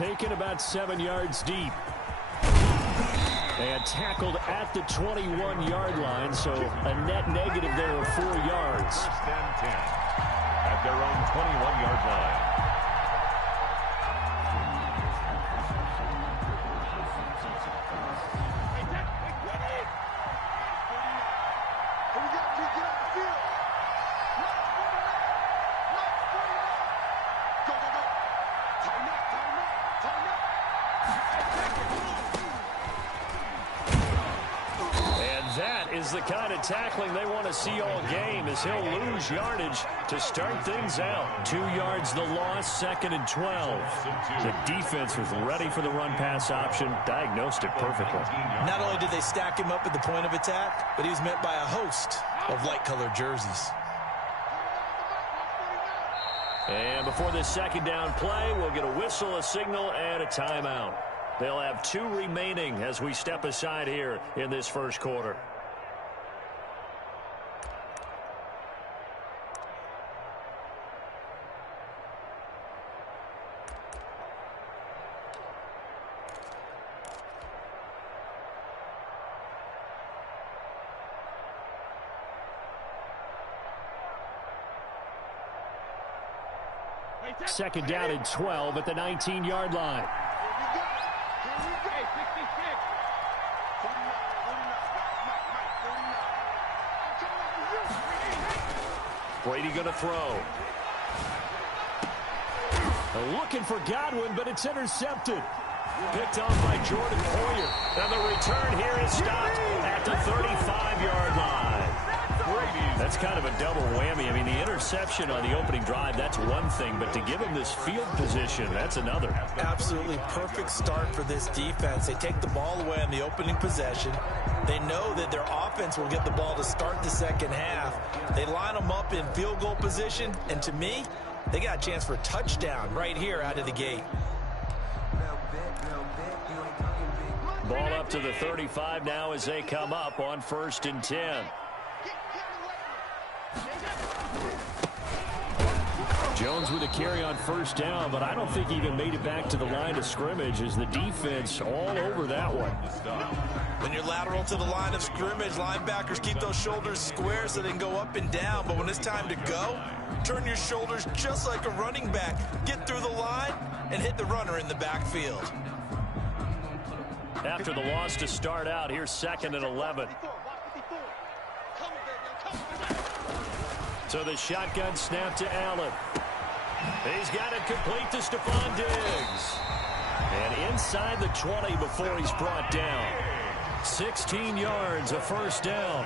Taken about 7 yards deep. And tackled at the 21-yard line, so a net negative there of 4 yards. First and 10 at their own 21-yard line. Is the kind of tackling they want to see all game, as he'll lose yardage to start things out. 2 yards the loss, 2nd and 12. The defense was ready for the run-pass option, diagnosed it perfectly. Not only did they stack him up at the point of attack, but he was met by a host of light-colored jerseys. And before this second down play, we'll get a whistle, a signal, and a timeout. They'll have 2 remaining as we step aside here in this first quarter. Second down and 12 at the 19-yard line. Brady going to throw. Looking for Godwin, but it's intercepted. Picked off by Jordan Poyer. And the return here is stopped at the 35-yard line. That's kind of a double whammy. I mean, the interception on the opening drive, that's one thing, but to give him this field position, that's another. Absolutely perfect start for this defense. They take the ball away on the opening possession. They know that their offense will get the ball to start the second half. They line them up in field goal position, and to me, they got a chance for a touchdown right here out of the gate. Ball up to the 35 now as they come up on 1st and 10. Jones with a carry on 1st down, but I don't think he even made it back to the line of scrimmage as the defense all over that one. When you're lateral to the line of scrimmage, linebackers keep those shoulders square so they can go up and down. But when it's time to go, turn your shoulders just like a running back. Get through the line and hit the runner in the backfield. After the loss to start out, here's 2nd and 11. So the shotgun snap to Allen. He's got it complete to Stephon Diggs. And inside the 20 before he's brought down. 16 yards, a 1st down.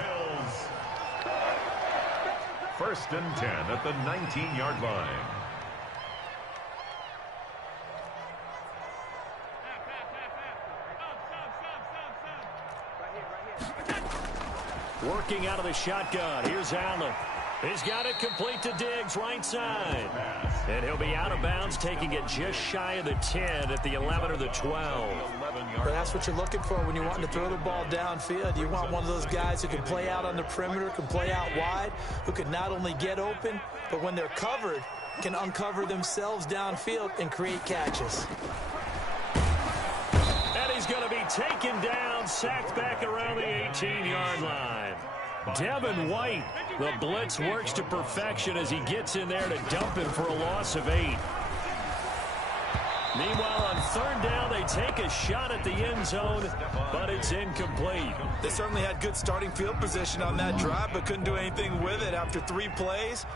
1st and 10 at the 19-yard line. Working out of the shotgun. Here's Allen. He's got it complete to Diggs, right side. And he'll be out of bounds, taking it just shy of the 10 at the 11 or the 12. But that's what you're looking for when you're wanting to throw the ball downfield. You want one of those guys who can play out on the perimeter, can play out wide, who can not only get open, but when they're covered, can uncover themselves downfield and create catches. And he's going to be taken down, sacked back around the 18-yard line. Devin White, the blitz works to perfection as he gets in there to dump him for a loss of 8. Meanwhile, on 3rd down, they take a shot at the end zone, but it's incomplete. They certainly had good starting field position on that drive, but couldn't do anything with it after 3 plays.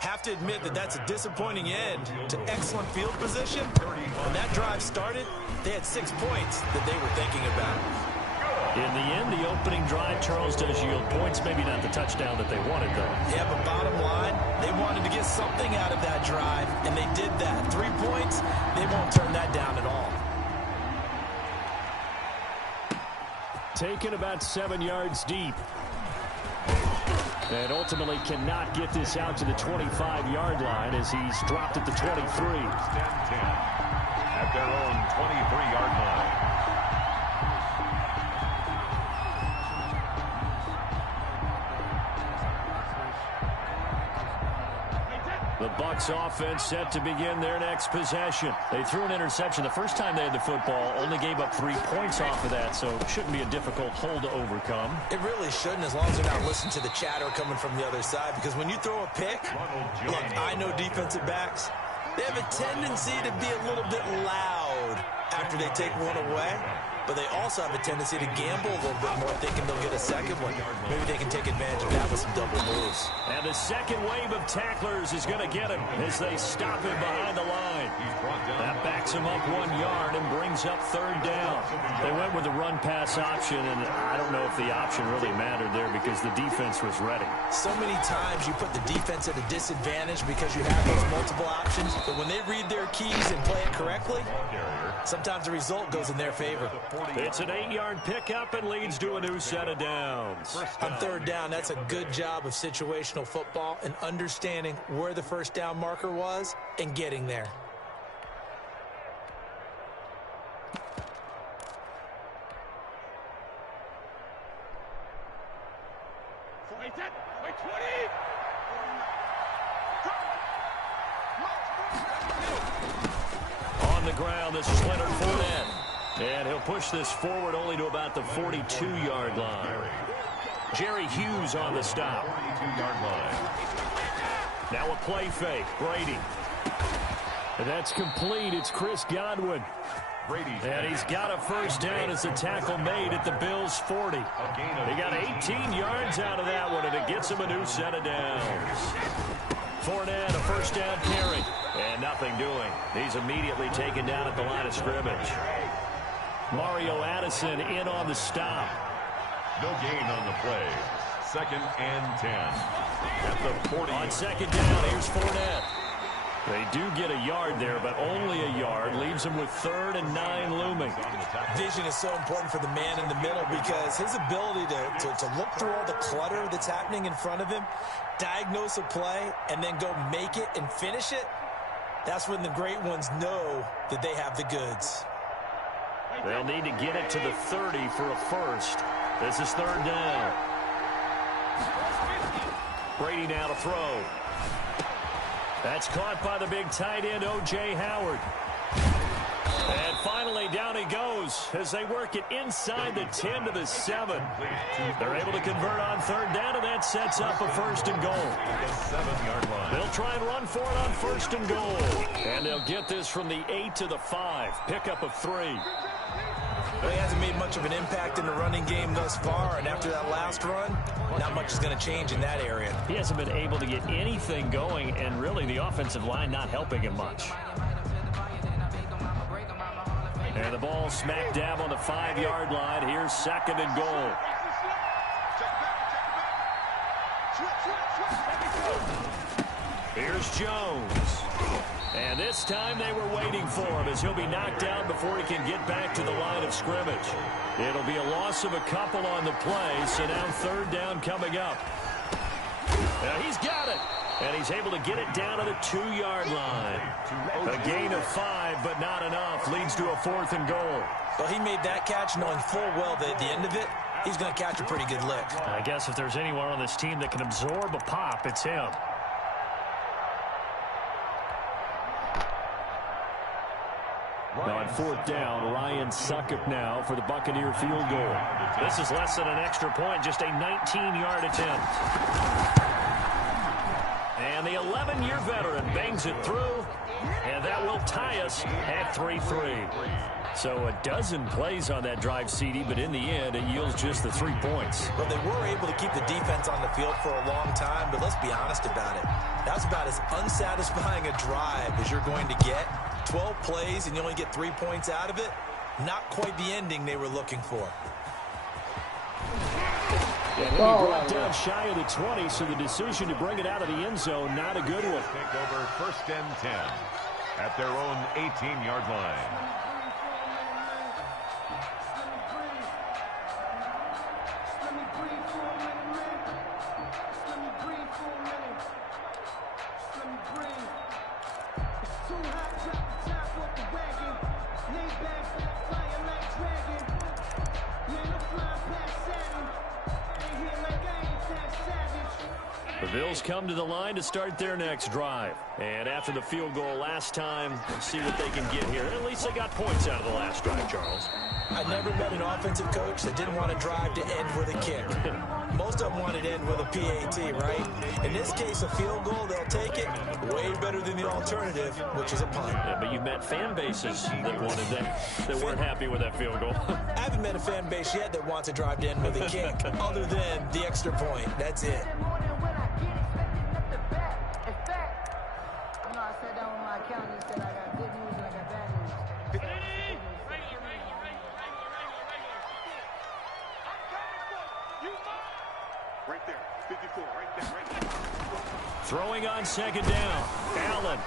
Have to admit that that's a disappointing end to excellent field position. When that drive started, they had 6 points that they were thinking about. In the end, the opening drive, Charles, does yield points. Maybe not the touchdown that they wanted, though. Yeah, but bottom line, they wanted to get something out of that drive, and they did that. 3 points, they won't turn that down at all. Taken about 7 yards deep. And ultimately cannot get this out to the 25-yard line as he's dropped at the 23. 10 at their own 23-yard line. The Bucs offense set to begin their next possession. They threw an interception the first time they had the football, only gave up 3 points off of that, so it shouldn't be a difficult hole to overcome. It really shouldn't, as long as they're not listening to the chatter coming from the other side, because when you throw a pick, look, I know defensive backs, they have a tendency to be a little bit loud after they take one away. But they also have a tendency to gamble a little bit more, thinking they'll get a second one. Maybe they can take advantage of that with some double moves. And the second wave of tacklers is going to get him as they stop him behind the line. That backs him up 1 yard and brings up third down. They went with the run-pass option, and I don't know if the option really mattered there because the defense was ready. So many times you put the defense at a disadvantage because you have those multiple options, but when they read their keys and play it correctly, sometimes the result goes in their favor. It's an 8-yard pickup and leads to a new set of downs. On third down, that's a good job of situational football and understanding where the first down marker was and getting there. On the ground, this is Leonard Fournette. And he'll push this forward only to about the 42-yard line. Jerry Hughes on the stop. 42-yard line. Now a play fake. Brady. And that's complete. It's Chris Godwin. And he's got a first down as the tackle made at the Bills' 40. He got 18 yards out of that one, and it gets him a new set of downs. Fournette, a first down carry. And nothing doing. He's immediately taken down at the line of scrimmage. Mario Addison in on the stop. No gain on the play. 2nd and 10. At the 40. On second down, here's Fournette. They do get a yard there, but only a yard. Leaves them with 3rd and 9 looming. Vision is so important for the man in the middle because his ability to look through all the clutter that's happening in front of him, diagnose a play, and then go make it and finish it, that's when the great ones know that they have the goods. They'll need to get it to the 30 for a first. This is 3rd down. Brady now to throw. That's caught by the big tight end, O.J. Howard. And finally, down he goes as they work it inside the 10 to the 7. They're able to convert on 3rd down, and that sets up a 1st and goal. 7-yard line. They'll try and run for it on 1st and goal. And they'll get this from the 8 to the 5. Pickup of 3. Well, he hasn't made much of an impact in the running game thus far, and after that last run, not much is going to change in that area. He hasn't been able to get anything going, and really the offensive line not helping him much. And the ball smack dab on the 5-yard line. Here's 2nd and goal. Here's Jones. And this time they were waiting for him as he'll be knocked down before he can get back to the line of scrimmage. It'll be a loss of a couple on the play, so now 3rd down coming up. Now he's got it, and he's able to get it down to the 2-yard line. A gain of 5, but not enough. Leads to a 4th and goal. Well, he made that catch knowing full well that at the end of it, he's going to catch a pretty good lick. I guess if there's anyone on this team that can absorb a pop, it's him. Now on 4th down, Ryan Succop now for the Buccaneer field goal. This is less than an extra point, just a 19-yard attempt. And the 11-year veteran bangs it through, and that will tie us at 3-3. So a dozen plays on that drive, CD, but in the end, it yields just the 3 points. Well, they were able to keep the defense on the field for a long time, but let's be honest about it. That was about as unsatisfying a drive as you're going to get. 12 plays, and you only get 3 points out of it. Not quite the ending they were looking for. And he brought down shy of the 20, so the decision to bring it out of the end zone, not a good one. Take over 1st and 10 at their own 18-yard line. The Bills come to the line to start their next drive. And after the field goal last time, let's see what they can get here. At least they got points out of the last drive, Charles. I never met an offensive coach that didn't want to drive to end with a kick. Most of them wanted to end with a PAT, right? In this case, a field goal, they'll take it. Way better than the alternative, which is a punt. Yeah, but you've met fan bases that wanted that weren't happy with that field goal. I haven't met a fan base yet that wants to drive to end with a kick, other than the extra point. That's it. Right there, 54, right there. Throwing on second down, Allen.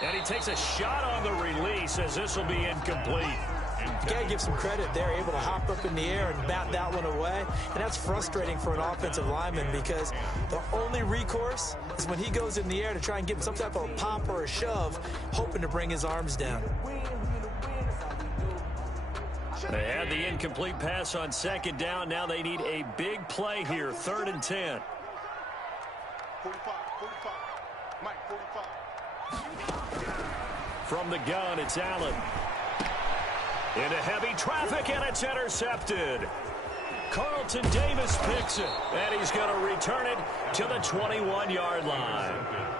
And he takes a shot on the release as this will be incomplete. You got to give some credit. They're able to hop up in the air and bat that one away. And that's frustrating for an offensive lineman because the only recourse is when he goes in the air to try and get some type of a pop or a shove, hoping to bring his arms down. They had the incomplete pass on second down. Now they need a big play here, 3rd and 10. 45, Mike, 45. From the gun, it's Allen. Into heavy traffic, and it's intercepted. Carlton Davis picks it, and he's going to return it to the 21-yard line.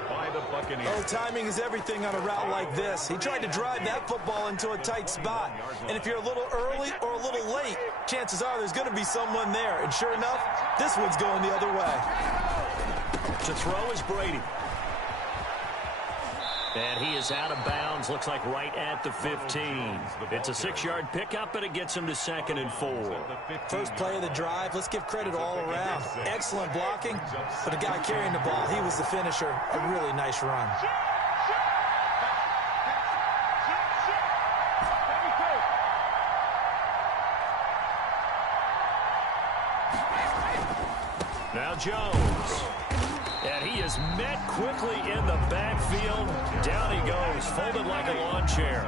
By the Buccaneers. Oh, timing is everything on a route like this. He tried to drive that football into a tight spot. And if you're a little early or a little late, chances are there's going to be someone there. And sure enough, this one's going the other way. To throw is Brady. And he is out of bounds, looks like right at the 15. It's a 6-yard pickup, and it gets him to 2nd and 4. First play of the drive, let's give credit all around. Excellent blocking, but the guy carrying the ball, he was the finisher. A really nice run. Now Jones. And he is met quickly in the backfield. Down he goes, folded like a lawn chair.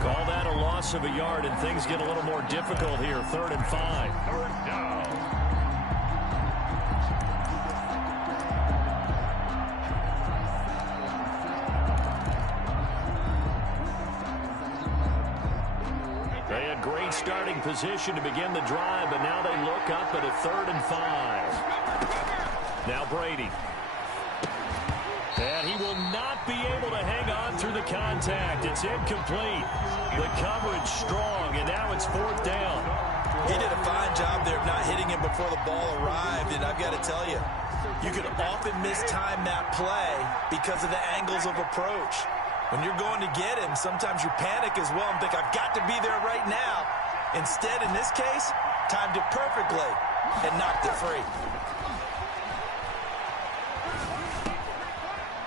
Call that a loss of a yard, and things get a little more difficult here. 3rd and 5. 3rd down. They had great starting position to begin the drive, but now they look up at a 3rd and 5. Now Brady. And he will not be able to hang on through the contact. It's incomplete. The coverage strong, and now it's 4th down. He did a fine job there of not hitting him before the ball arrived, and I've got to tell you, you can often mistime that play because of the angles of approach. When you're going to get him, sometimes you panic as well and think, I've got to be there right now. Instead, in this case, timed it perfectly and knocked it free.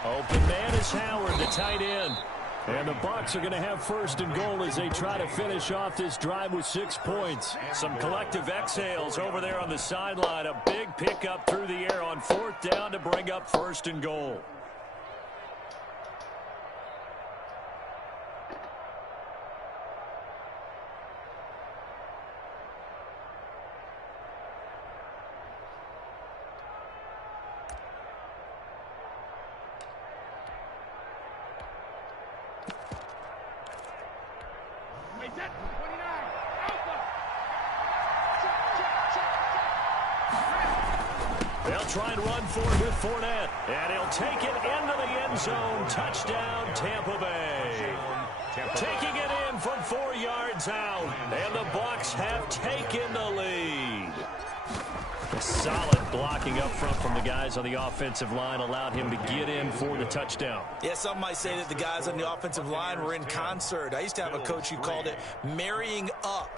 Open man is Howard, the tight end. And the Bucs are going to have 1st and goal as they try to finish off this drive with 6 points. Some collective exhales over there on the sideline. A big pickup through the air on 4th down to bring up 1st and goal. They'll try and run for it with Fournette. And he'll take it into the end zone. Touchdown, Tampa Bay. Taking it in from 4 yards out. And the Bucs have taken the lead. A solid blocking up front from the guys on the offensive line allowed him to get in for the touchdown. Yeah, some might say that the guys on the offensive line were in concert. I used to have a coach who called it marrying up.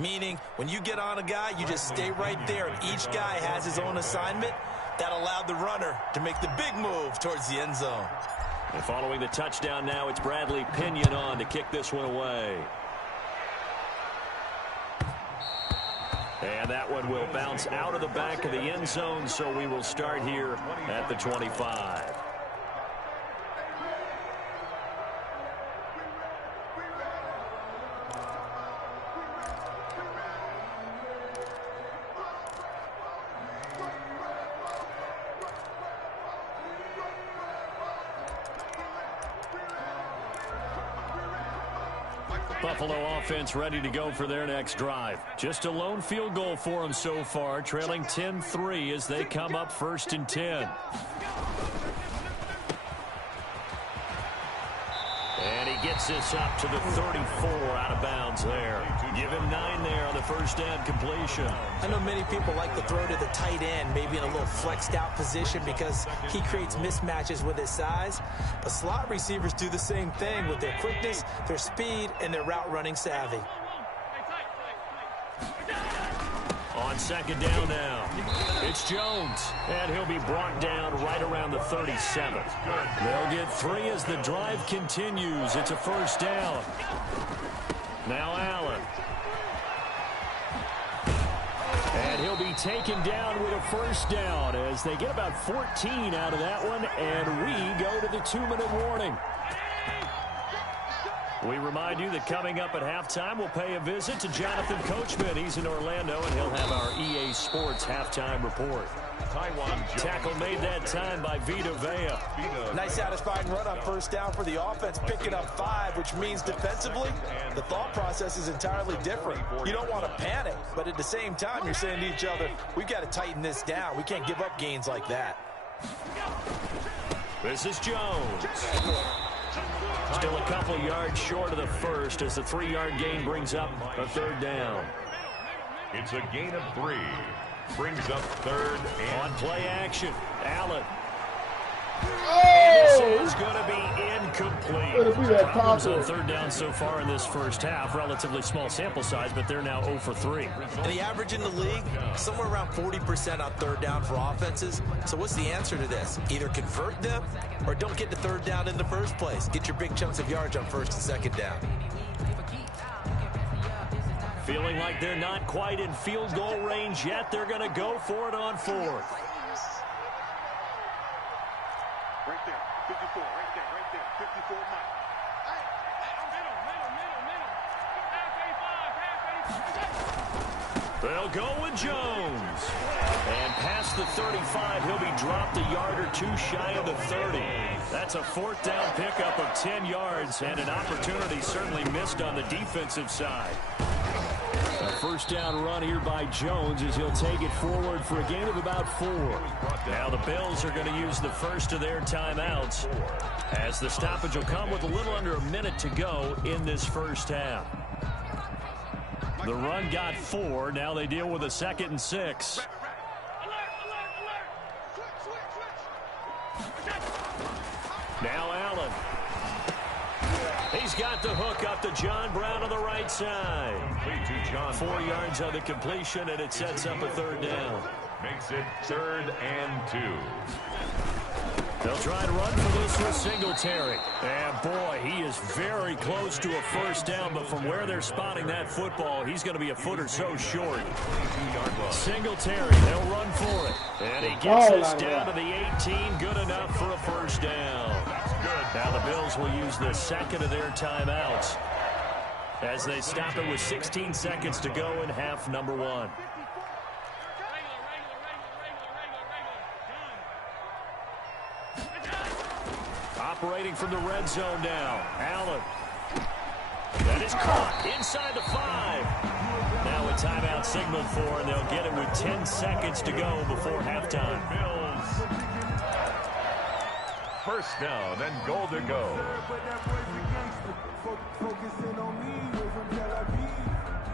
Meaning, when you get on a guy, you just stay right there, and each guy has his own assignment. That allowed the runner to make the big move towards the end zone. And following the touchdown now, it's Bradley Pinion on to kick this one away. And that one will bounce out of the back of the end zone, so we will start here at the 25. Buffalo offense ready to go for their next drive. Just a lone field goal for them so far, trailing 10-3 as they come up 1st and 10. And he gets this up to the 34 out of bounds there. Give him 9 there on the first down completion. I know many people like to throw to the tight end, maybe in a little flexed out position because he creates mismatches with his size. But slot receivers do the same thing with their quickness, their speed, and their route running savvy. On 2nd down now, it's Jones, and he'll be brought down right around the 37. They'll get 3 as the drive continues. It's a 1st down. Now Allen. And he'll be taken down with a 1st down as they get about 14 out of that one, and we go to the 2-minute warning. We remind you that coming up at halftime, we'll pay a visit to Jonathan Coachman. He's in Orlando, and he'll have our EA Sports halftime report. Tackle made that time by Vita Vea. Nice satisfying run on 1st down for the offense, picking up 5, which means defensively, the thought process is entirely different. You don't want to panic, but at the same time, you're saying to each other, we've got to tighten this down. We can't give up gains like that. This is Jones. Still a couple yards short of the first as the 3-yard gain brings up a 3rd down. It's a gain of 3. Brings up 3rd and on play action. Allen. Oh! This is going to be incomplete. Problems on 3rd down so far in this first half. Relatively small sample size, but they're now 0 for 3. And the average in the league, somewhere around 40% on 3rd down for offenses. So what's the answer to this? Either convert them or don't get to 3rd down in the first place. Get your big chunks of yards on 1st and 2nd down. Feeling like they're not quite in field goal range yet. They're going to go for it on 4th. Right there, 54, right there, 54, Mike. They'll go with Jones. And past the 35, he'll be dropped a yard or 2 shy of the 30. That's a 4th down pickup of 10 yards and an opportunity certainly missed on the defensive side. A 1st down run here by Jones as he'll take it forward for a gain of about 4. Now the Bills are going to use the first of their timeouts as the stoppage will come with a little under a minute to go in this first half. The run got 4. Now they deal with a 2nd and 6. Now Allen. He's got the hook up to John Brown on the right side. 4 yards on the completion, and it sets up a 3rd down. makes it 3rd and 2. They'll try to run for this with Singletary. And, boy, he is very close to a 1st down, but from where they're spotting that football, he's going to be a foot or so short. Singletary, they'll run for it. And he gets this down to the 18, good enough for a 1st down. Now the Bills will use the second of their timeouts as they stop it with 16 seconds to go in half number 1. Operating from the red zone now. Allen. That is caught inside the 5. Now a timeout signaled for, and they'll get it with 10 seconds to go before halftime. Bills. 1st down and goal to go.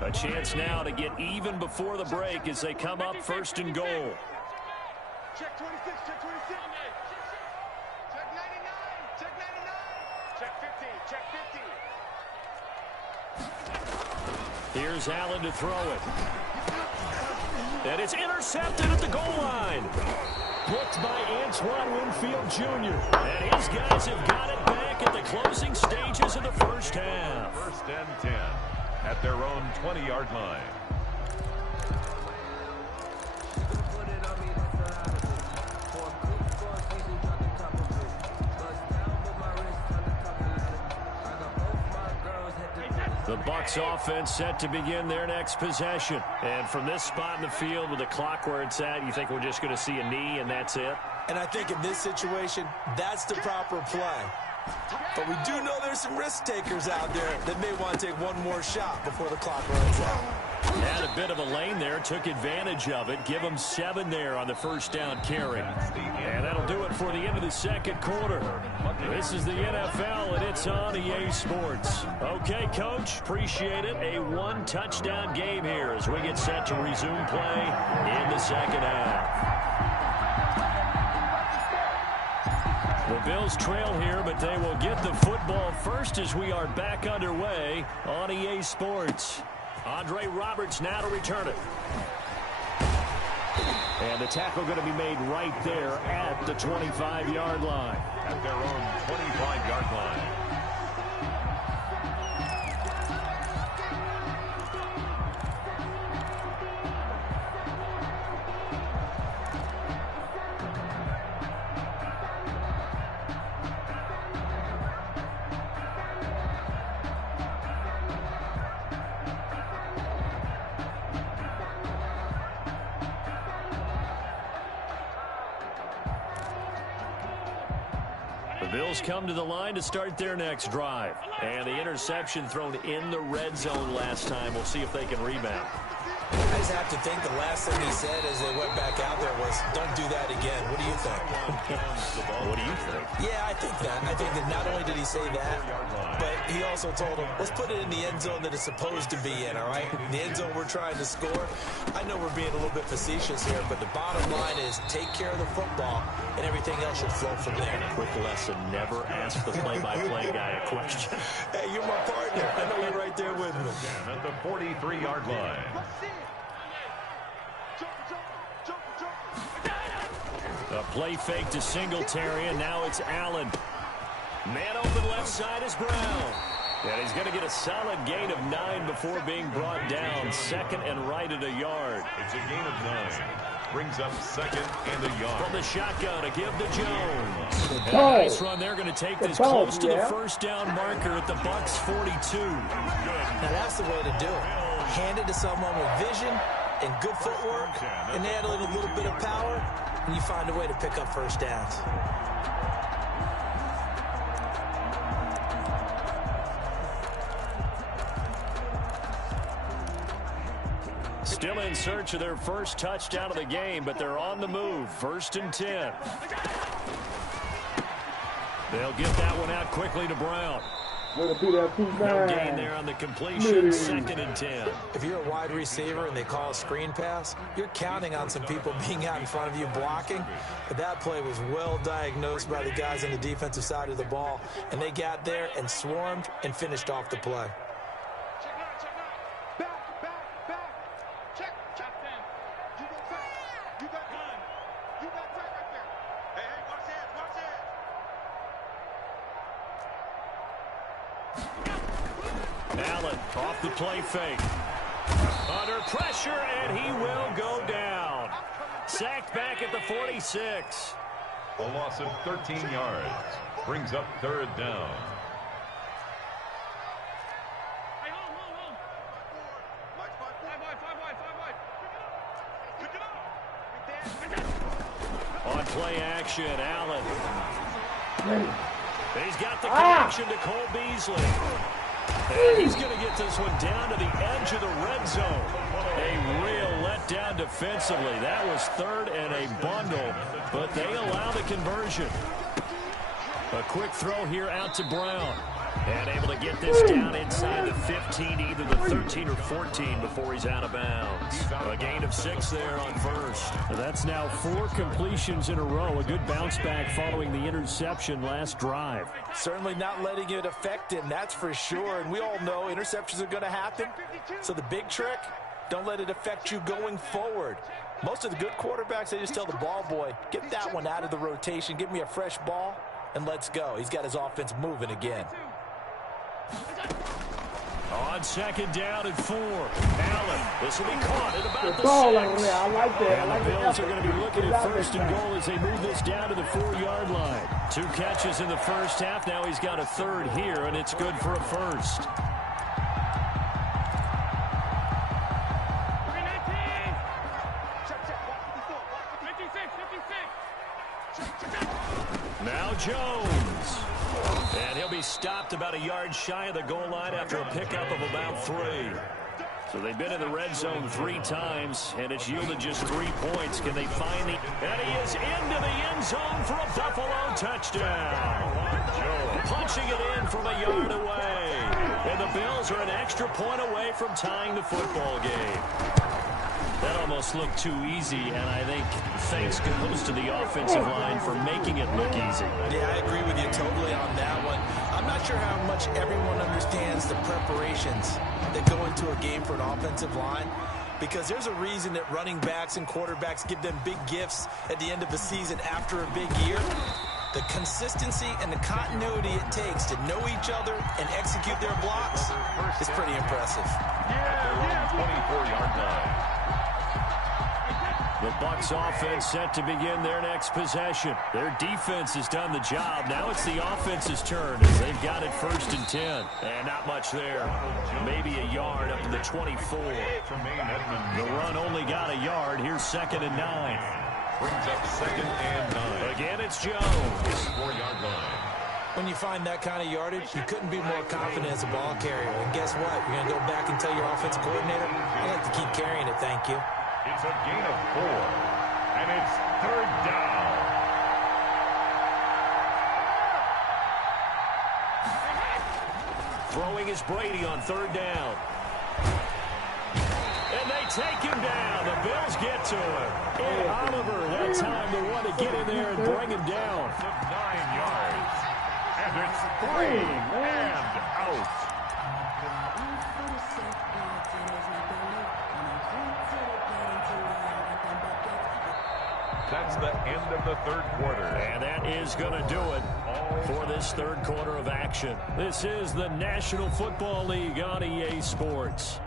A chance now to get even before the break as they come up 1st and goal. Check 26, check 26. Check 99, check 99. Check 15, check 15. Here's Allen to throw it. And it's intercepted at the goal line. Blocked by Antoine Winfield Jr. And his guys have got it back at the closing stages of the first half. 1st and 10 at their own 20-yard line. The Bucs offense set to begin their next possession. And from this spot in the field with the clock where it's at, you think we're just going to see a knee and that's it? And I think in this situation, that's the proper play. But we do know there's some risk takers out there that may want to take one more shot before the clock runs out. Had a bit of a lane there, took advantage of it. Give them 7 there on the first down carry. And that'll do it for the end of the second quarter. This is the NFL, and it's on EA Sports. Okay, Coach, appreciate it. A 1-touchdown game here as we get set to resume play in the second half. The Bills trail here, but they will get the football first as we are back underway on EA Sports. Andre Roberts now to return it. And the tackle going to be made right there at the 25-yard line. At their own 25-yard line. The Bills come to the line to start their next drive. And the interception thrown in the red zone last time. We'll see if they can rebound. I just have to think the last thing he said as they went back out there was, don't do that again. What do you think? What do you think? Yeah, I think that. I think that not only did he say that, but he also told him, let's put it in the end zone that it's supposed to be in, all right? The end zone we're trying to score. I know we're being a little bit facetious here, but the bottom line is take care of the football, and everything else should flow from there. Quick lesson, never ask the play-by-play guy a question. Hey, you're my partner. I know you're right there with me. At the 43-yard line. A play fake to Singletary, and now it's Allen. Man open left side is Brown. And he's going to get a solid gain of 9 before being brought down. Second and right at a yard. It's a gain of 9. Brings up second and a yard. From the shotgun to give to Jones. And a nice run. They're going to take this close to the first down marker at the Bucs 42. Now that's the way to do it. Hand it to someone with vision and good footwork, and add a little bit of power, and you find a way to pick up first downs. Still in search of their first touchdown of the game, but they're on the move. 1st and 10. They'll get that one out quickly to Brown. No gain there on the completion. 2nd and 10. If you're a wide receiver and they call a screen pass, you're counting on some people being out in front of you blocking. But that play was well diagnosed by the guys on the defensive side of the ball, and they got there and swarmed and finished off the play. Allen off the play fake. Under pressure, and he will go down. Sacked back at the 46. A loss of 13 yards. Brings up 3rd down. On play action, Allen. He's got the connection to Cole Beasley. And he's going to get this one down to the edge of the red zone. A real letdown defensively. That was 3rd and a bundle, but they allow the conversion. A quick throw here out to Brown. And able to get this down inside the 15, either the 13 or 14 before he's out of bounds. A gain of 6 there on first. That's now 4 completions in a row. A good bounce back following the interception last drive. Certainly not letting it affect him, that's for sure. And we all know interceptions are going to happen. So the big trick, don't let it affect you going forward. Most of the good quarterbacks, they just tell the ball boy, get that one out of the rotation, give me a fresh ball, and let's go. He's got his offense moving again. On 2nd down and 4. Allen, this will be caught at about the 6. I like that. And the Bills are going to be looking at 1st and goal as they move this down to the 4-yard line. 2 catches in the first half. Now he's got a 3rd here, and it's good for a first. Now Jones. And he'll be stopped about a yard shy of the goal line after a pickup of about 3. So they've been in the red zone 3 times, and it's yielded just 3 points. Can they find the... And he is into the end zone for a Buffalo touchdown. Punching it in from a yard away. And the Bills are an extra point away from tying the football game. That almost looked too easy, and I think thanks goes to the offensive line for making it look easy. Yeah, I agree with you totally on that one. I'm not sure how much everyone understands the preparations that go into a game for an offensive line, because there's a reason that running backs and quarterbacks give them big gifts at the end of the season after a big year. The consistency and the continuity it takes to know each other and execute their blocks is pretty impressive. Yeah, 24-yard line. The Bucs offense set to begin their next possession. Their defense has done the job. Now it's the offense's turn as they've got it 1st and 10. And not much there. Maybe a yard up to the 24. The run only got a yard. Here's 2nd and 9. Brings up 2nd and 9. Again, it's Jones. 4-yard line. When you find that kind of yardage, you couldn't be more confident as a ball carrier. And guess what? You're going to go back and tell your offensive coordinator, I'd like to keep carrying it, thank you. It's a gain of 4, and it's 3rd down. Throwing is Brady on 3rd down. And they take him down. The Bills get to him. And Oliver, that time they want to get in there and bring him down. 9 yards. And it's 3 and out. That's the end of the 3rd quarter. And that is going to do it for this 3rd quarter of action. This is the National Football League on EA Sports.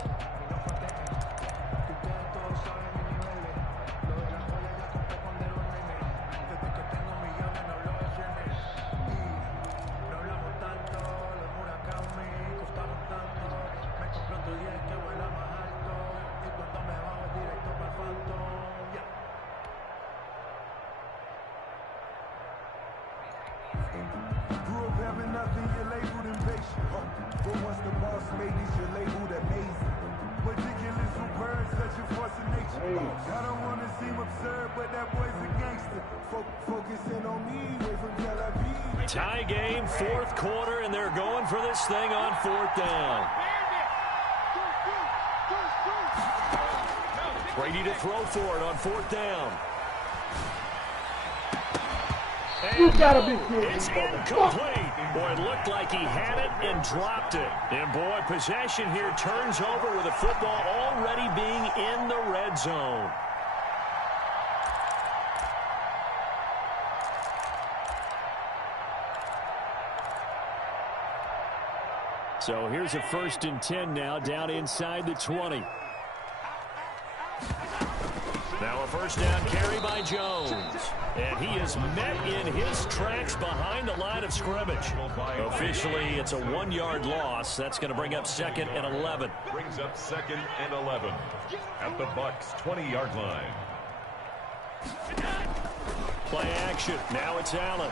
Tie game, 4th quarter, and they're going for this thing on 4th down. Brady to throw for it on 4th down. And it's incomplete. Boy, it looked like he had it and dropped it. And boy, possession here turns over with the football already being in the red zone. So here's a 1st and 10 now, down inside the 20. Now a 1st down carry by Jones. And he is met in his tracks behind the line of scrimmage. Officially, it's a 1-yard loss. That's going to bring up 2nd and 11. Brings up 2nd and 11 at the Bucs 20-yard line. Play action. Now it's Allen.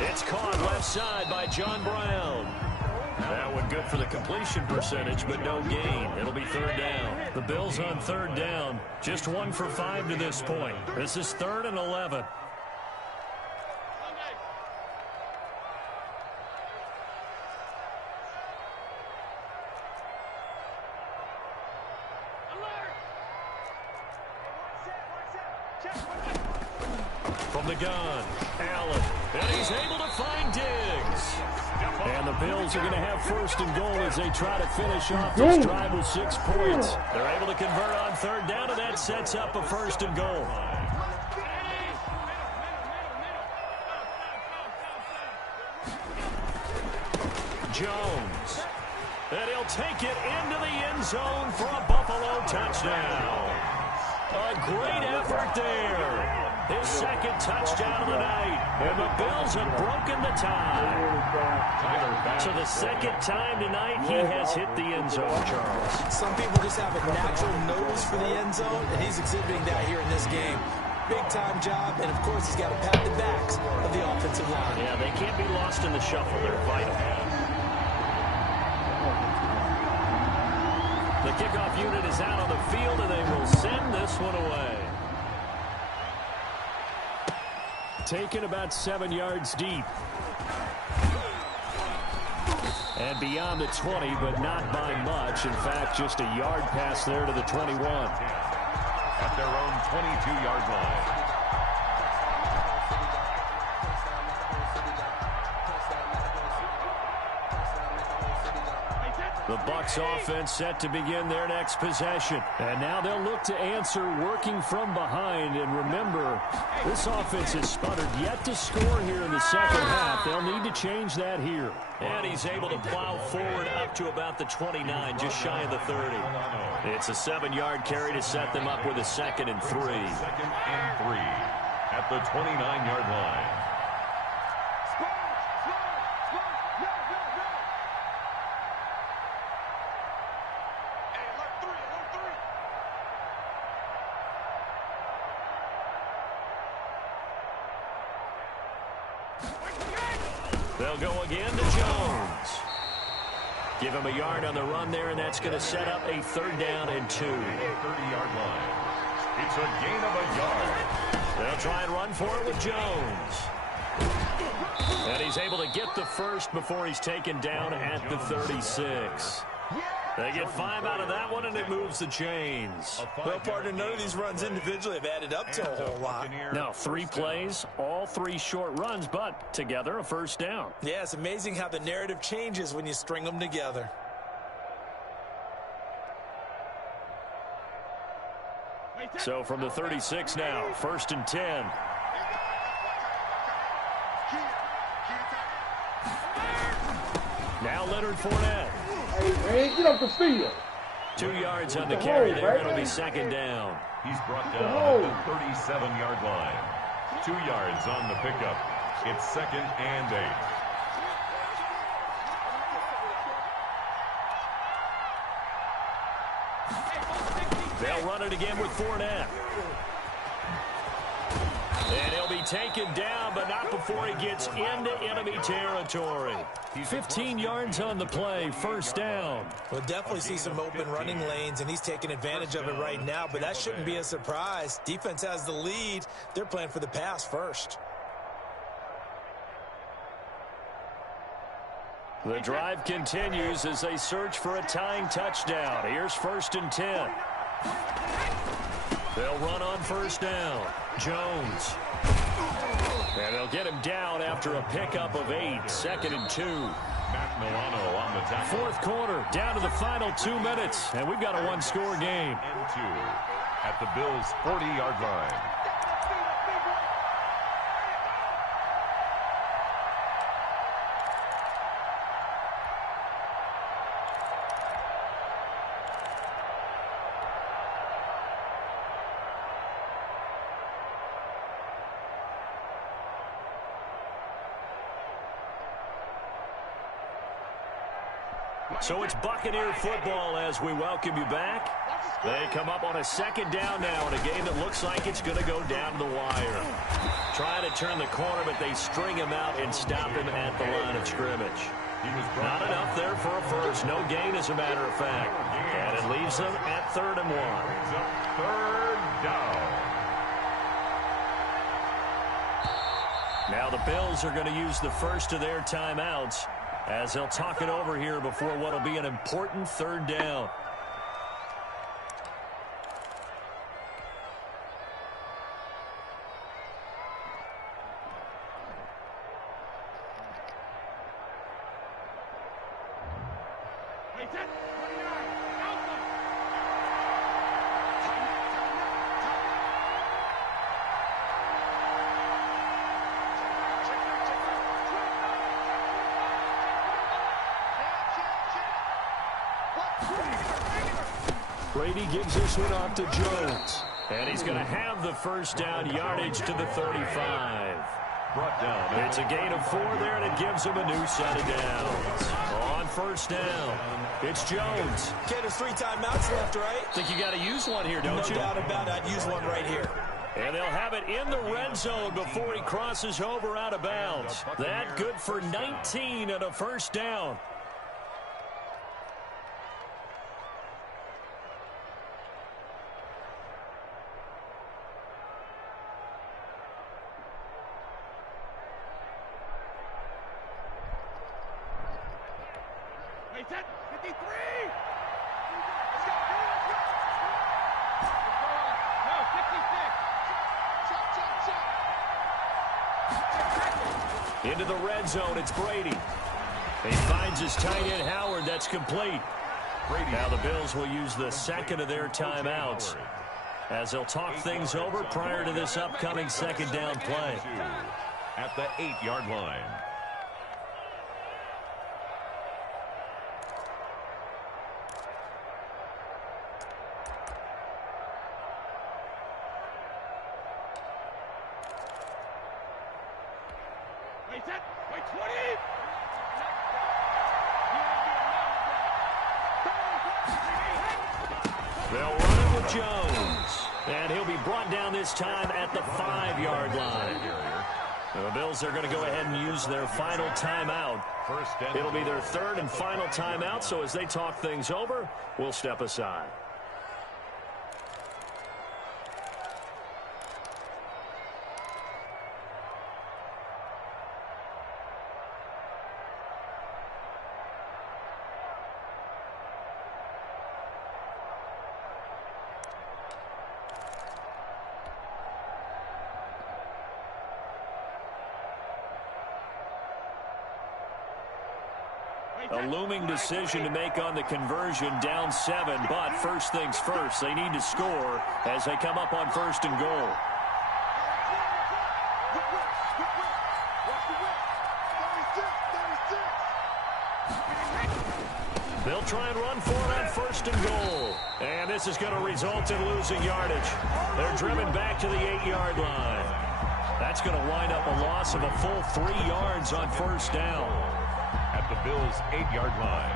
It's caught left side by John Brown. That one good for the completion percentage, but no gain. It'll be 3rd down. The Bills on 3rd down. Just 1 for 5 to this point. This is 3rd and 11. From the gun, Allen. And he's able to find Diggs. And the Bills are going to have 1st and goal as they try to finish off this drive with 6 points. They're able to convert on 3rd down, and that sets up a 1st and goal. Jones. And he'll take it into the end zone for a Buffalo touchdown. A great effort there. His 2nd touchdown of the night. And the Bills have broken the tie. So the 2nd time tonight he has hit the end zone, Charles. Some people just have a natural nose for the end zone, and he's exhibiting that here in this game. big-time job, and, of course, he's got to pat the backs of the offensive line. Yeah, they can't be lost in the shuffle. They're vital. The kickoff unit is out on the field, and they will send this one away. Taken about 7 yards deep. And beyond the 20, but not by much. In fact, just a yard pass there to the 21. At their own 22-yard line. The Bucs offense set to begin their next possession. And now they'll look to answer working from behind. And remember, this offense has sputtered yet to score here in the second half. They'll need to change that here. And he's able to plow forward up to about the 29, just shy of the 30. It's a 7-yard carry to set them up with a 2nd and 3. 2nd and 3 at the 29-yard line. They'll go again to Jones. Give him a yard on the run there, and that's going to set up a 3rd down and 2. 30-yard line. It's a gain of a yard. They'll try and run for it with Jones. And he's able to get the first before he's taken down at the 36. They get 5 out of that one, and it moves the chains. Well, partner, none of these runs individually have added up to a whole lot. Now, 3 plays, all 3 short runs, but together a 1st down. Yeah, it's amazing how the narrative changes when you string them together. So from the 36 now, 1st and 10. Now Leonard Fournette. Hey, man, get up the field. 2 yards on the carry there. It'll be 2nd down. He's brought down at the 37-yard line. 2 yards on the pickup. It's 2nd and 8. They'll run it again with Fournette. And he'll be taken down, but not before he gets into enemy territory. 15 yards on the play, 1st down. We'll definitely see some open running lanes, and he's taking advantage of it right now, but that shouldn't be a surprise. Defense has the lead. They're playing for the pass first. The drive continues as they search for a tying touchdown. Here's 1st and 10. They'll run on 1st down. Jones. And they'll get him down after a pickup of 8. 2nd and 2. Matt Milano on the tackle. 4th quarter, down to the final 2 minutes, and we've got a 1-score game. And 2 at the Bills' 40-yard line. So it's Buccaneer football as we welcome you back. They come up on a 2nd down now in a game that looks like it's going to go down to the wire. Trying to turn the corner, but they string him out and stop him at the line of scrimmage. Not enough there for a first. No gain, as a matter of fact. And it leaves them at 3rd and 1. 3rd down. Now the Bills are going to use the first of their timeouts as they'll talk it over here before what will be an important 3rd down. Brady gives this one off to Jones. And he's going to have the 1st down, yardage to the 35. Brought down. It's a gain of 4 there, and it gives him a new set of downs. On 1st down, it's Jones. Okay, there's 3 timeouts left, right? Think you got to use one here, don't you? No doubt about it. I'd use one right here. And they'll have it in the red zone before he crosses over out of bounds. That good for 19 and a first down. Wait, 53! Into the red zone, it's Brady. He finds his tight end, Howard. That's complete. Now the Bills will use the second of their timeouts as they'll talk things over prior to this upcoming second down play. At the 8-yard line. Wait, 20! They'll run it with Jones. And he'll be brought down this time at the 5-yard line. The Bills are going to go ahead and use their final timeout. It'll be their third and final timeout, so as they talk things over, we'll step aside. A looming decision to make on the conversion, down 7, but first things first, they need to score as they come up on first and goal. They'll try and run for it on first and goal. And this is going to result in losing yardage. They're driven back to the 8-yard line. That's going to wind up a loss of a full 3 yards on first down. At the Bills' 8-yard line.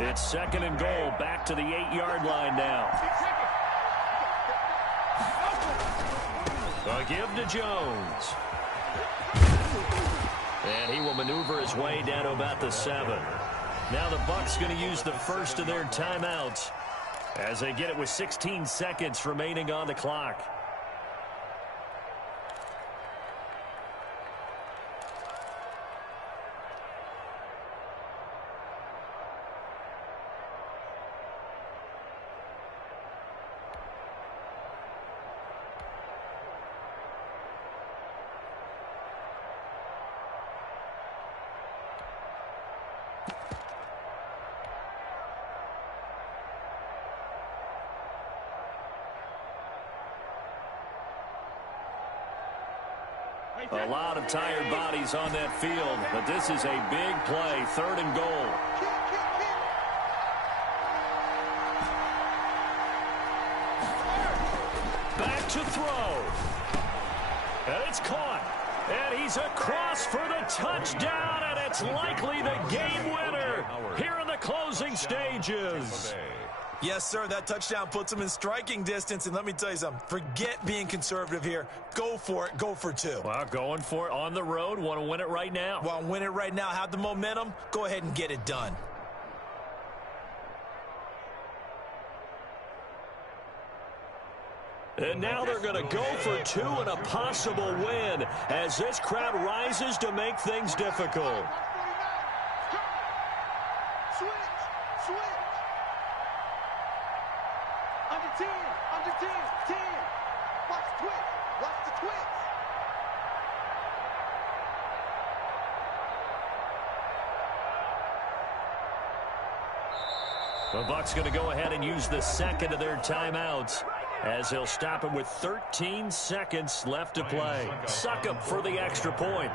It's second and goal, back to the 8-yard line now. A give to Jones. And he will maneuver his way down to about the 7. Now the Bucs going to use the first of their timeouts as they get it with 16 seconds remaining on the clock. A lot of tired bodies on that field, but this is a big play, third and goal. Back to throw. And it's caught. And he's across for the touchdown, and it's likely the game winner here in the closing stages. Yes, sir, that touchdown puts him in striking distance, and let me tell you something, forget being conservative here. Go for it, go for 2. Well, going for it on the road, want to win it right now. Want to win it right now, have the momentum, go ahead and get it done. And now they're going to go for 2 and a possible win as this crowd rises to make things difficult. Switch. Under 10. Watch the twitch. The Bucs going to go ahead and use the second of their timeouts as he'll stop him with 13 seconds left to play. Suck him for the extra point.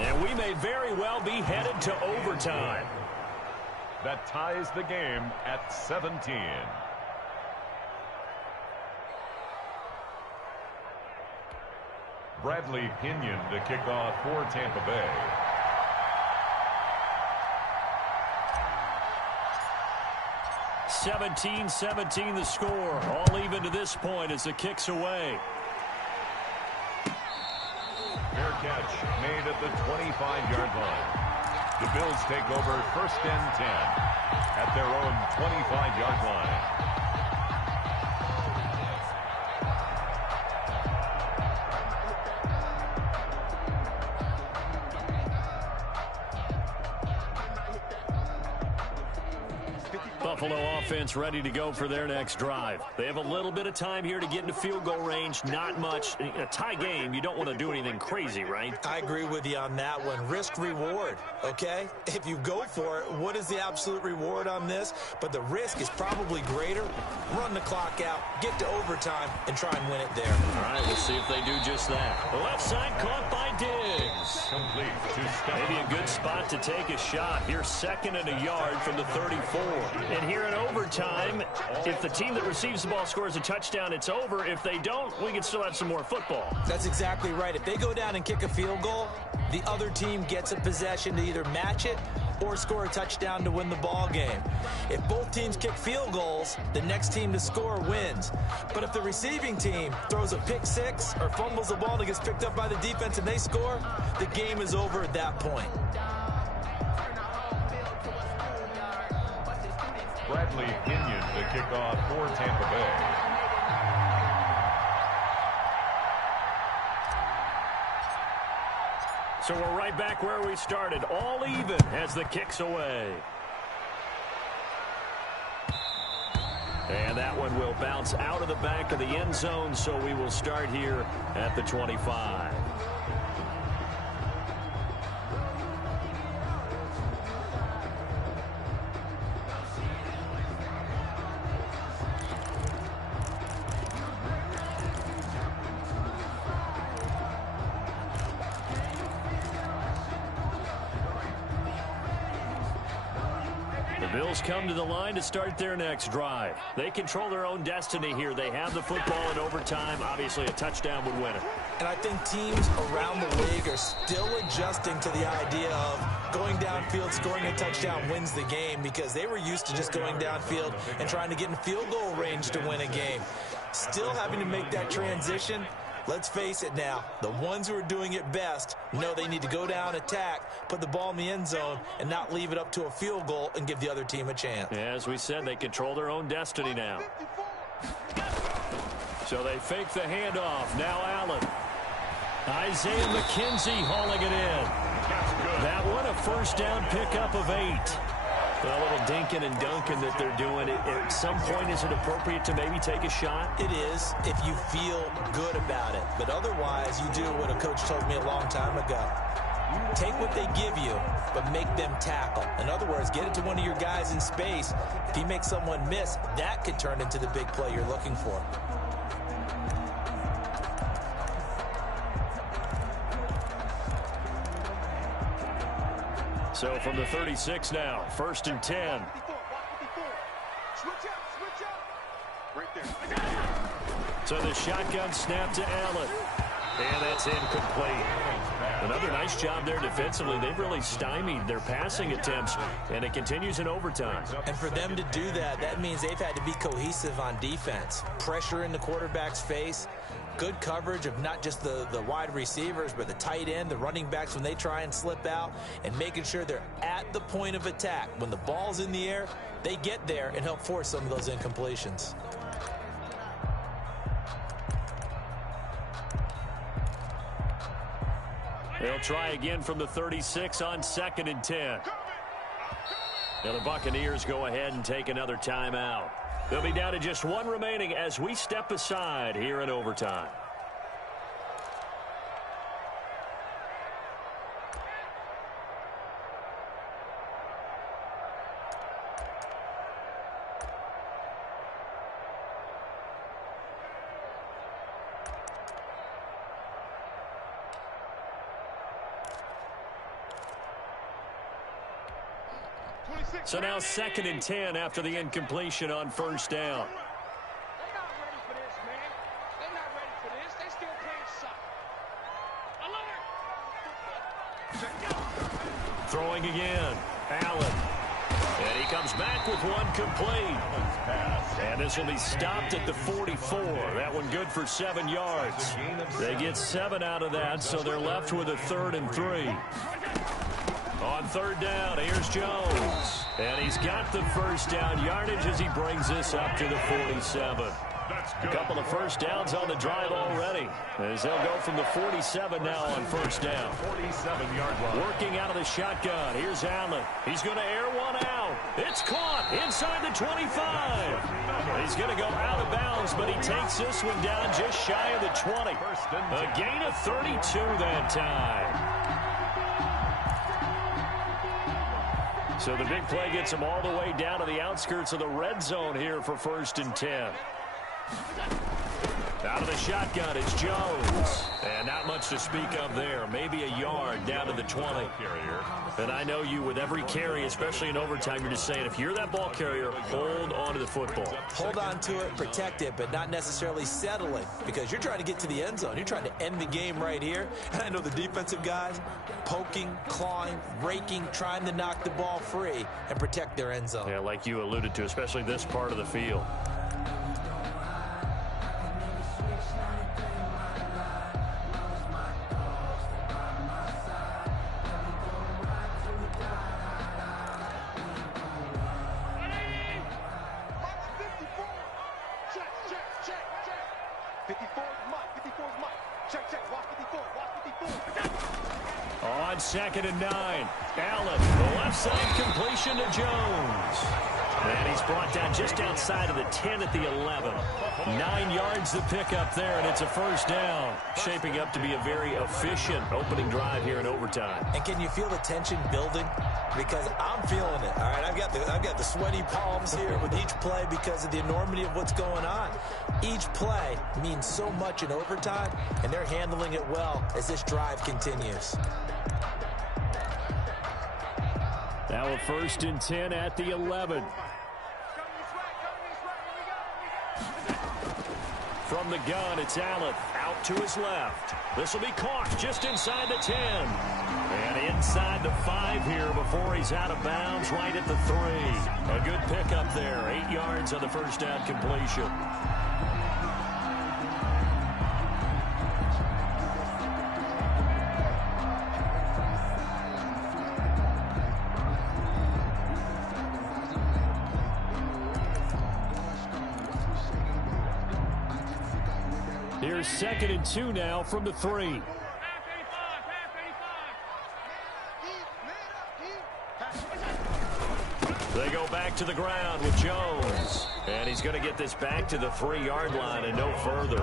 And we may very well be headed to overtime. That ties the game at 17. Bradley Pinion to kick off for Tampa Bay. (17-17) the score. All even to this point as the kick's away. Fair catch made at the 25-yard line. The Bills take over 1st and 10 at their own 25-yard line. Buffalo offense ready to go for their next drive. They have a little bit of time here to get into field goal range. Not much. In a tie game, you don't want to do anything crazy, right? I agree with you on that one. Risk reward, okay? If you go for it, what is the absolute reward on this? But the risk is probably greater. Run the clock out, get to overtime, and try and win it there. All right, we'll see if they do just that. The left side caught by Diggs. Complete to Scott. Maybe a good spot to take a shot. Here, 2nd and a yard from the 34. And here in overtime, if the team that receives the ball scores a touchdown, it's over. If they don't, we can still have some more football. That's exactly right. If they go down and kick a field goal, the other team gets a possession to either match it or score a touchdown to win the ball game. If both teams kick field goals, the next team to score wins. But if the receiving team throws a pick six or fumbles the ball and it gets picked up by the defense and they score, the game is over at that point. Bradley Pinion to kick off for Tampa Bay. So we're right back where we started. All even as the kick's away. And that one will bounce out of the back of the end zone, so we will start here at the 25. Bills come to the line to start their next drive. They control their own destiny here. They have the football in overtime. Obviously, a touchdown would win it. And I think teams around the league are still adjusting to the idea of going downfield, scoring a touchdown wins the game, because they were used to just going downfield and trying to get in field goal range to win a game. Still having to make that transition. Let's face it now, the ones who are doing it best know they need to go down, attack, put the ball in the end zone, and not leave it up to a field goal and give the other team a chance. Yeah, as we said, they control their own destiny now. So they fake the handoff. Now Allen. Isaiah McKenzie hauling it in. That one, a first down pickup of 8. A little dinking and dunking that they're doing. At some point, is it appropriate to maybe take a shot? It is, if you feel good about it. But otherwise, you do what a coach told me a long time ago. Take what they give you, but make them tackle. In other words, get it to one of your guys in space. If he makes someone miss, that could turn into the big play you're looking for. So from the 36 now, 1st and 10. So the shotgun snap to Allen. And that's incomplete. Another nice job there defensively. They've really stymied their passing attempts, and it continues in overtime. And for them to do that, that means they've had to be cohesive on defense. Pressure in the quarterback's face. Good coverage of not just the wide receivers, but the tight end, the running backs when they try and slip out, and making sure they're at the point of attack. When the ball's in the air, they get there and help force some of those incompletions. They'll try again from the 36 on 2nd and 10. Now the Buccaneers go ahead and take another timeout. They'll be down to just one remaining as we step aside here in overtime. So now 2nd and 10 after the incompletion on first down. They're not ready for this, man. They're not ready for this. They still playing soccer. Throwing again. Allen. And he comes back with one complete. And this will be stopped at the 44. That one good for 7 yards. They get 7 out of that, so they're left with a 3rd and 3. On 3rd down, here's Jones. And he's got the first down yardage as he brings this up to the 47. A couple of first downs on the drive already, as they'll go from the 47 now on first down. 47-yard line. Working out of the shotgun. Here's Allen. He's going to air one out. It's caught inside the 25. He's going to go out of bounds, but he takes this one down just shy of the 20. A gain of 32 that time. So the big play gets him all the way down to the outskirts of the red zone here for 1st and 10. Out of the shotgun, it's Jones. And not much to speak of there. Maybe a yard down to the 20. And I know you, with every carry, especially in overtime, you're just saying, if you're that ball carrier, hold on to the football. Hold on to it, protect it, but not necessarily settle it, because you're trying to get to the end zone. You're trying to end the game right here. And I know the defensive guys poking, clawing, raking, trying to knock the ball free and protect their end zone. Yeah, like you alluded to, especially this part of the field. On 2nd and 9, Allen, the left side completion to Jones. And he's brought down just outside of the 10 at the 11. 9 yards to pick up there, and it's a first down. Shaping up to be a very efficient opening drive here in overtime. And can you feel the tension building? Because I'm feeling it. All right, I've got the sweaty palms here with each play because of the enormity of what's going on. Each play means so much in overtime, and they're handling it well as this drive continues. Now a 1st and 10 at the 11. From the gun, it's Allen out to his left. This will be caught just inside the 10. And inside the 5 here before he's out of bounds, right at the 3. A good pickup there, 8 yards on the first down completion. Here's 2nd and 2 now from the 3. They go back to the ground with Jones. And he's going to get this back to the 3-yard line and no further.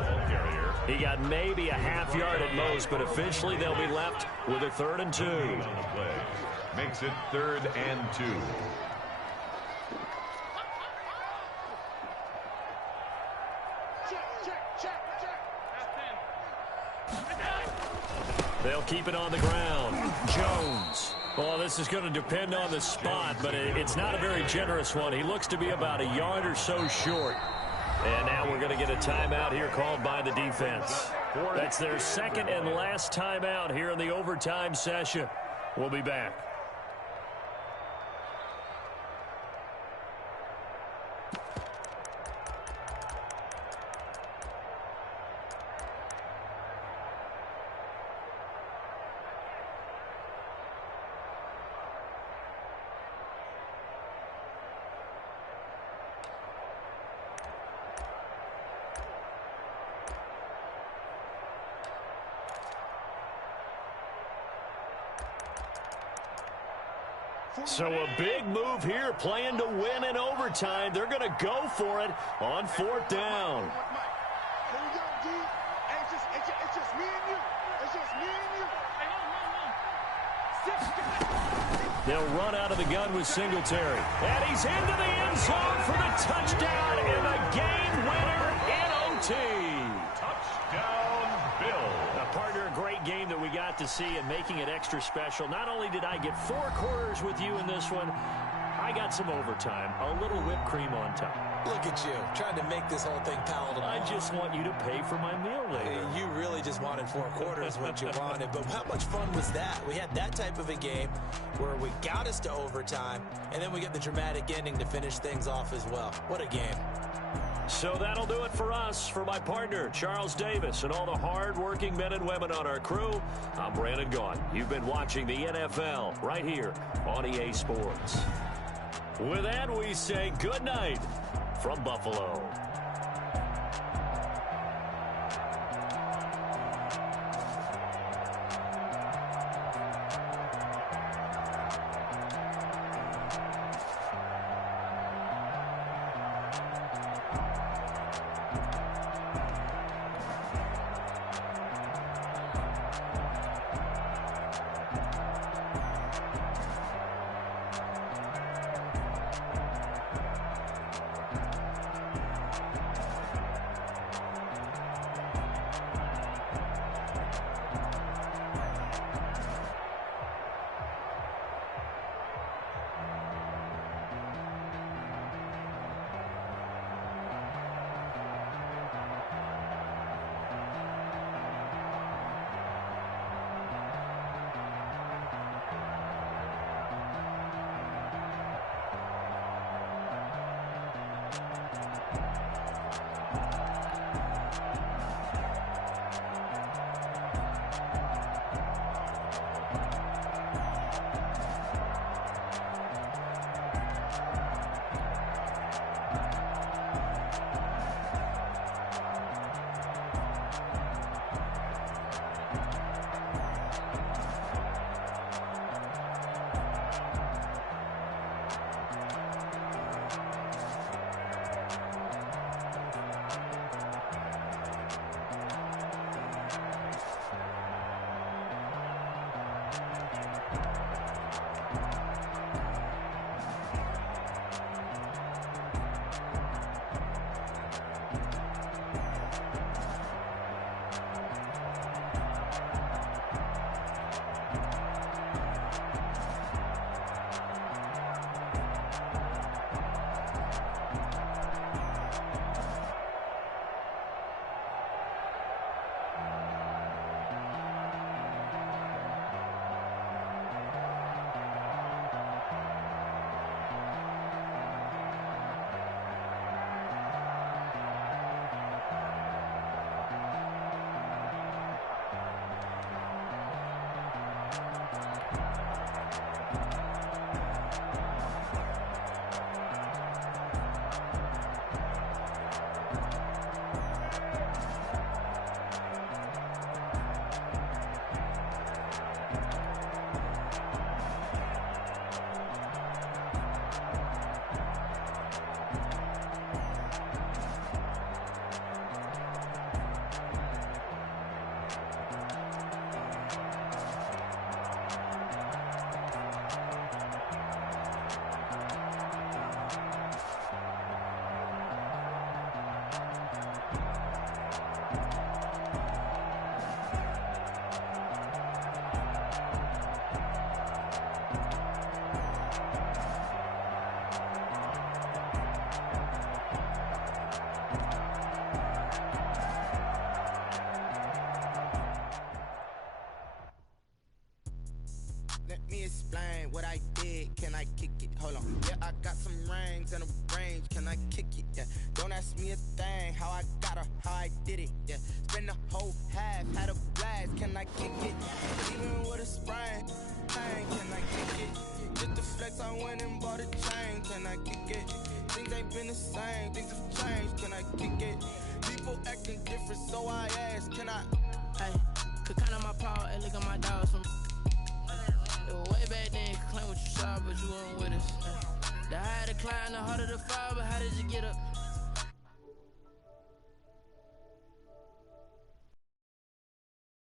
He got maybe a half yard at most, but officially they'll be left with a 3rd and 2. Makes it 3rd and 2. They'll keep it on the ground. Jones. Well, this is going to depend on the spot, but it's not a very generous one. He looks to be about a yard or so short. And now we're going to get a timeout here called by the defense. That's their 2nd and last timeout here in the overtime session. We'll be back. So a big move here, playing to win in overtime. They're going to go for it on 4th down. Here we go, D. Hey, it's just me and you. It's just me and you. They'll run out of the gun with Singletary. And he's into the end zone for the touchdown and the game winner in OT. Touchdown, Bill. Partner, a great game that we got to see and making it extra special. Not only did I get 4 quarters with you in this one, I got some overtime, a little whipped cream on top. Look at you, trying to make this whole thing palatable. I just want you to pay for my meal later. You really just wanted 4 quarters what you wanted, but how much fun was that? We had that type of a game where we got us to overtime, and then we get the dramatic ending to finish things off as well. What a game. So that'll do it for us. For my partner, Charles Davis, and all the hard-working men and women on our crew, I'm Brandon Gaughan. You've been watching the NFL right here on EA Sports. With that, we say good night from Buffalo. explain what I did. Can I kick it? Hold on. Yeah, I got some rings and a range. Can I kick it? Yeah. Don't ask me a thing. How I got her, how I did it. Yeah. Spend the whole half, had a blast. Can I kick it? Even with a sprain. Pain. Can I kick it? Just the flex, I went and bought a chain. Can I kick it? Things ain't been the same. Things have changed. Can I kick it? People acting different, so I ask. Can I? Hey, could count on my power and look at my dogs from. It was way back then, could claim what you saw, but you weren't with us. The higher the climb, the harder the fall, but how did you get up?